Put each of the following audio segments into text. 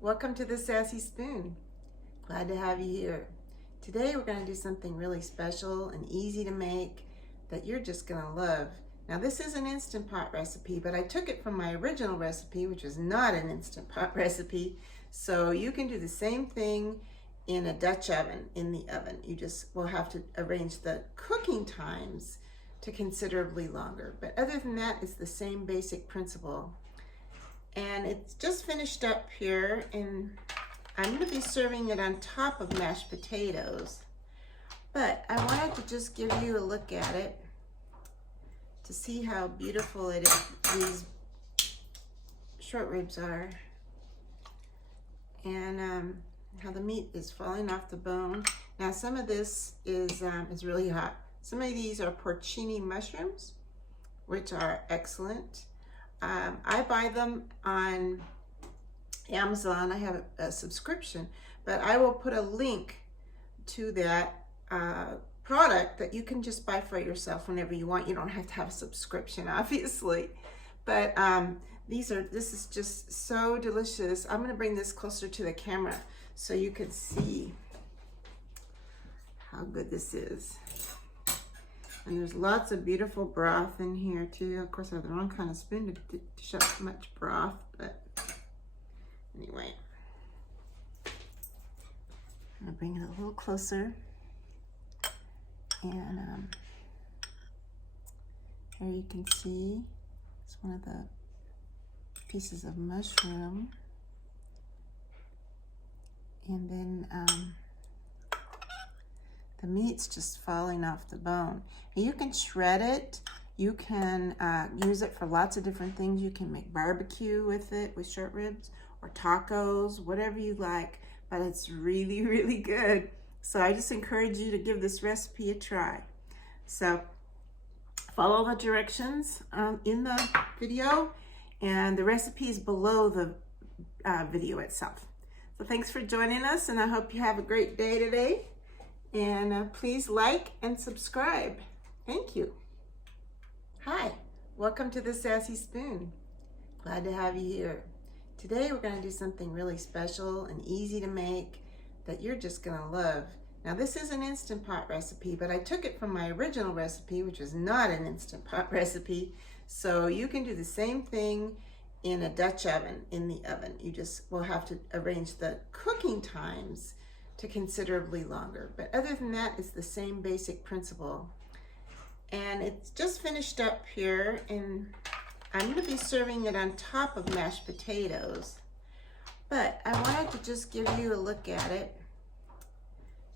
Welcome to the Sassy Spoon. Glad to have you here. Today we're going to do something really special and easy to make that you're just going to love. Now this is an Instant Pot recipe, but I took it from my original recipe, which was not an Instant Pot recipe. So you can do the same thing in a Dutch oven, in the oven. You just will have to arrange the cooking times to considerably longer. But other than that, it's the same basic principle. And it's just finished up here, and I'm going to be serving it on top of mashed potatoes. But I wanted to just give you a look at it to see how beautiful these short ribs are, and how the meat is falling off the bone. Now some of this is really hot. Some of these are porcini mushrooms, which are excellent. I buy them on Amazon. I have a subscription, but I will put a link to that product that you can just buy for yourself whenever you want. You don't have to have a subscription, obviously. But this is just so delicious. I'm going to bring this closer to the camera so you can see how good this is. And there's lots of beautiful broth in here too. Of course, I have the wrong kind of spoon to dish up much broth, but anyway. I'm gonna bring it a little closer. And here you can see it's one of the pieces of mushroom. And then the meat's just falling off the bone. And you can shred it. You can use it for lots of different things. You can make barbecue with it, with short ribs, or tacos, whatever you like. But it's really, really good. So I just encourage you to give this recipe a try. So follow the directions in the video, and the recipe is below the video itself. So thanks for joining us, and I hope you have a great day today. And please like and subscribe. Thank you. Hi, welcome to the Sassy Spoon. Glad to have you here. Today we're going to do something really special and easy to make that you're just going to love. Now this is an Instant Pot recipe, but I took it from my original recipe, which was not an Instant Pot recipe. So you can do the same thing in a Dutch oven, in the oven. You just will have to arrange the cooking times to considerably longer. But other than that, it's the same basic principle. And it's just finished up here, and I'm going to be serving it on top of mashed potatoes. But I wanted to just give you a look at it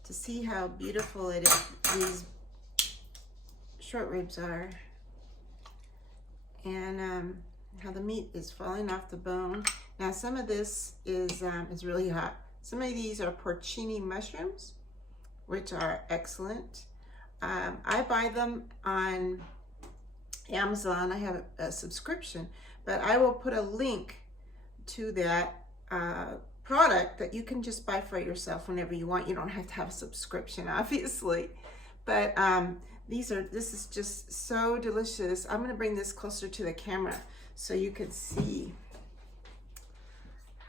to see how beautiful these short ribs are, and how the meat is falling off the bone. Now some of this is really hot. Some of these are porcini mushrooms, which are excellent. I buy them on Amazon. I have a subscription, but I will put a link to that product that you can just buy for yourself whenever you want. You don't have to have a subscription, obviously. But this is just so delicious. I'm going to bring this closer to the camera so you can see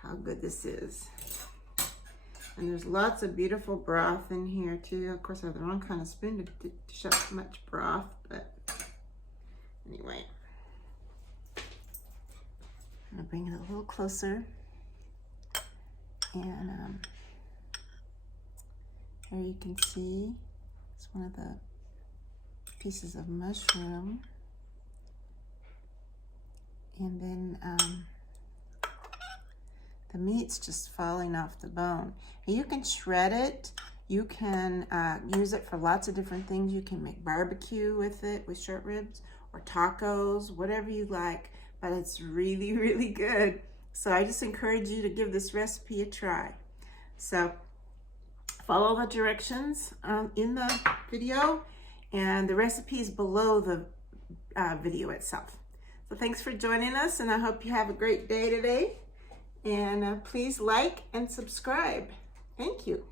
how good this is. And there's lots of beautiful broth in here too. Of course, I have the wrong kind of spoon to dish up much broth, but anyway. I'm gonna bring it a little closer. And here you can see it's one of the pieces of mushroom. And then the meat's just falling off the bone. And you can shred it. You can use it for lots of different things. You can make barbecue with it, with short ribs, or tacos, whatever you like. But it's really, really good. So I just encourage you to give this recipe a try. So follow the directions in the video, and the recipe is below the video itself. So thanks for joining us, and I hope you have a great day today. And please like and subscribe. Thank you.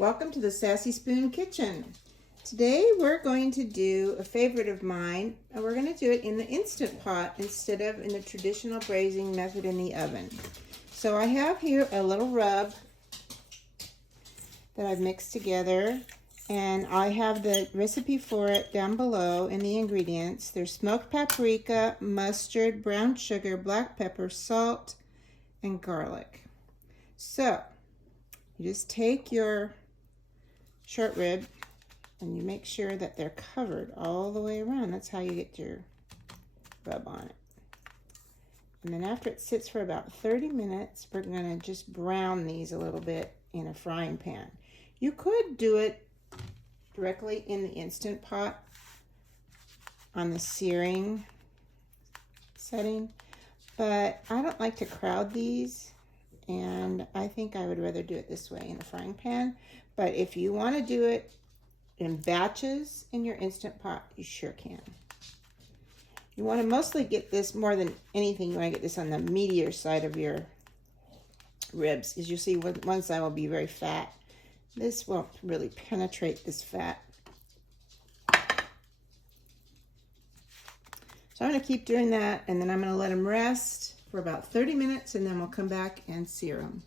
Welcome to the Sassy Spoon Kitchen. Today we're going to do a favorite of mine, and we're going to do it in the Instant Pot instead of in the traditional braising method in the oven. So I have here a little rub that I've mixed together, and I have the recipe for it down below in the ingredients. There's smoked paprika, mustard, brown sugar, black pepper, salt, and garlic. So you just take your short rib and you make sure that they're covered all the way around. That's how you get your rub on it. And then after it sits for about 30 minutes, we're going to just brown these a little bit in a frying pan. You could do it directly in the Instant Pot on the searing setting, but I don't like to crowd these, and I think I would rather do it this way in the frying pan. But if you want to do it in batches in your Instant Pot, you sure can. You want to mostly get this, more than anything, you want to get this on the meatier side of your ribs. As you see, one side will be very fat. This won't really penetrate this fat. So I'm going to keep doing that, and then I'm going to let them rest for about 30 minutes, and then we'll come back and sear them.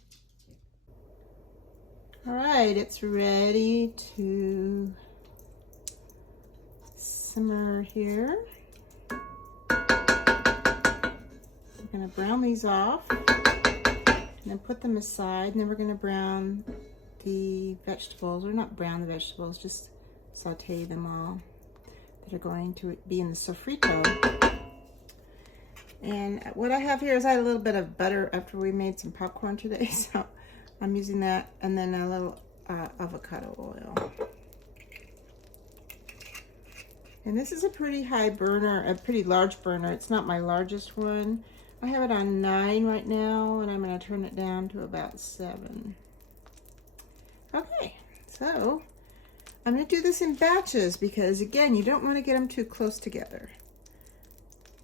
All right, it's ready to simmer here. We're going to brown these off and then put them aside, and then we're going to brown the vegetables, or not brown the vegetables, just saute them all, that are going to be in the sofrito. And what I have here is I had a little bit of butter after we made some popcorn today, so I'm using that, and then a little avocado oil. And this is a pretty high burner, a pretty large burner. It's not my largest one. I have it on 9 right now, and I'm going to turn it down to about 7. Okay, so I'm going to do this in batches because, again, you don't want to get them too close together.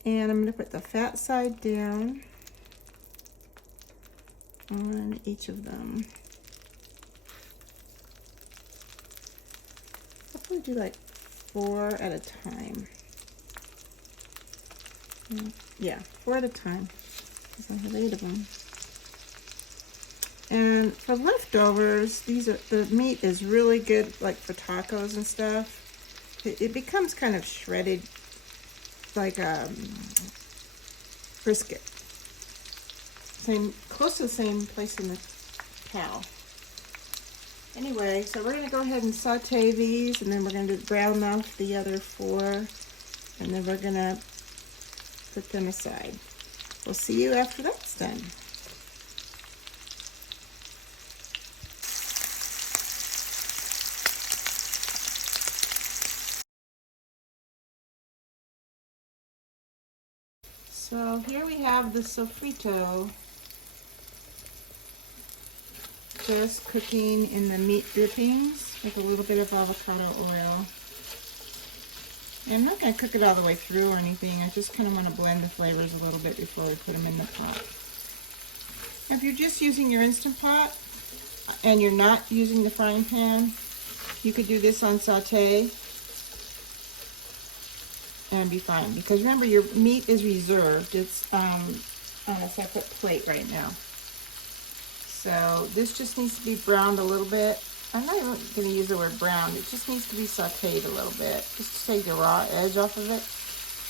And I'm going to put the fat side down on each of them. I'll probably do like 4 at a time. Yeah, 4 at a time, because I have 8 of them. And for leftovers, the meat is really good, like for tacos and stuff. It becomes kind of shredded, like brisket. Close to the same place in the cow. Anyway, so we're going to go ahead and saute these, and then we're going to brown off the other 4, and then we're going to put them aside. We'll see you after that's done. So here we have the sofrito just cooking in the meat drippings with a little bit of avocado oil. And I'm not going to cook it all the way through or anything. I just kind of want to blend the flavors a little bit before we put them in the pot. If you're just using your Instant Pot and you're not using the frying pan, you could do this on saute and be fine, because remember, your meat is reserved. It's on a separate plate right now. So this just needs to be browned a little bit. I'm not even going to use the word browned. It just needs to be sauteed a little bit, just to take the raw edge off of it.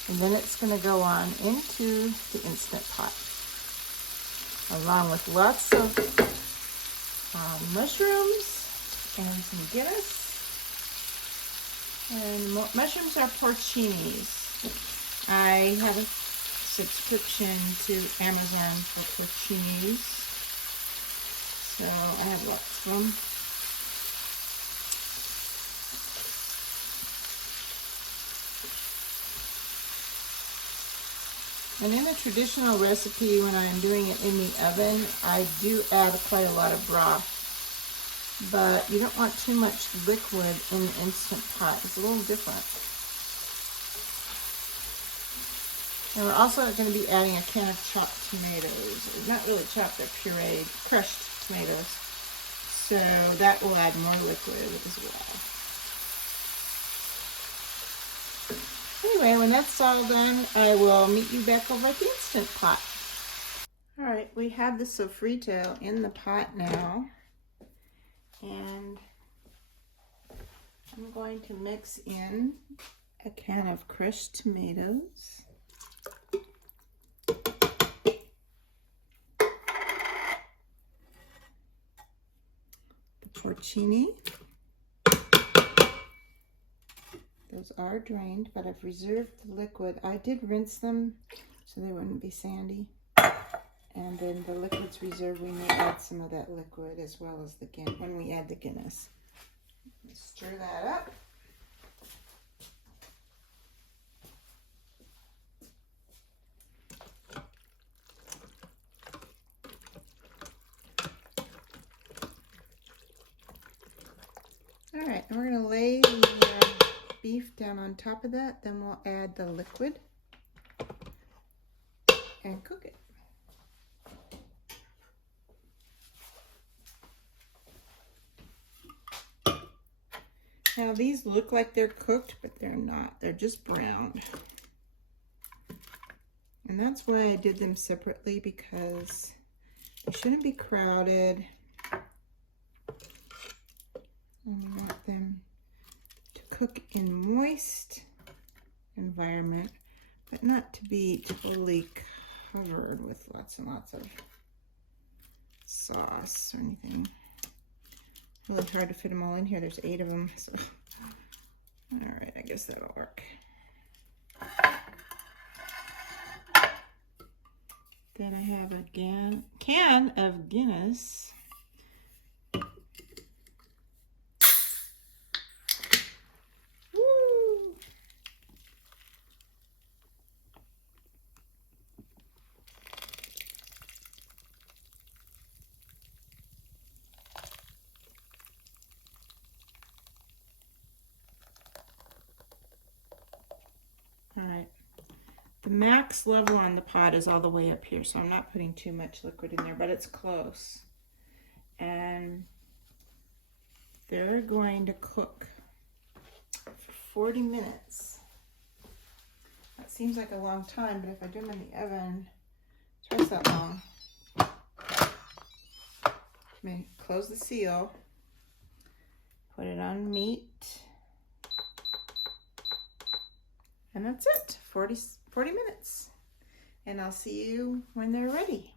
And then it's going to go on into the Instant Pot, along with lots of mushrooms and some Guinness. And mushrooms are porcinis. I have a subscription to Amazon for porcinis, so I have lots of them. And in a traditional recipe, when I'm doing it in the oven, I do add quite a lot of broth. But you don't want too much liquid in the Instant Pot. It's a little different. And we're also going to be adding a can of chopped tomatoes. Not really chopped, they're pureed, crushed tomatoes. So that will add more liquid as well. Anyway, when that's all done, I will meet you back over at the Instant Pot. All right, we have the Sofrito in the pot now. And I'm going to mix in a can of crushed tomatoes. The porcini. Those are drained, but I've reserved the liquid. I did rinse them so they wouldn't be sandy. And then the liquid's reserved. We may add some of that liquid as well as the Guinness when we add the Guinness. Stir that up. All right, and we're going to lay the beef down on top of that. Then we'll add the liquid and cook it. Now these look like they're cooked, but they're not. They're just browned. And that's why I did them separately, because they shouldn't be crowded. And we want them to cook in moist environment, but not to be totally covered with lots and lots of sauce or anything. Really hard to fit them all in here. There's 8 of them, so all right, I guess that'll work. Then I have a can of Guinness. Woo! All right. The max level on the pot is all the way up here, so I'm not putting too much liquid in there, but it's close. And they're going to cook for 40 minutes. That seems like a long time, but if I do them in the oven, twice that long. Close the seal, put it on meat, and that's it. 40 minutes. And I'll see you when they're ready.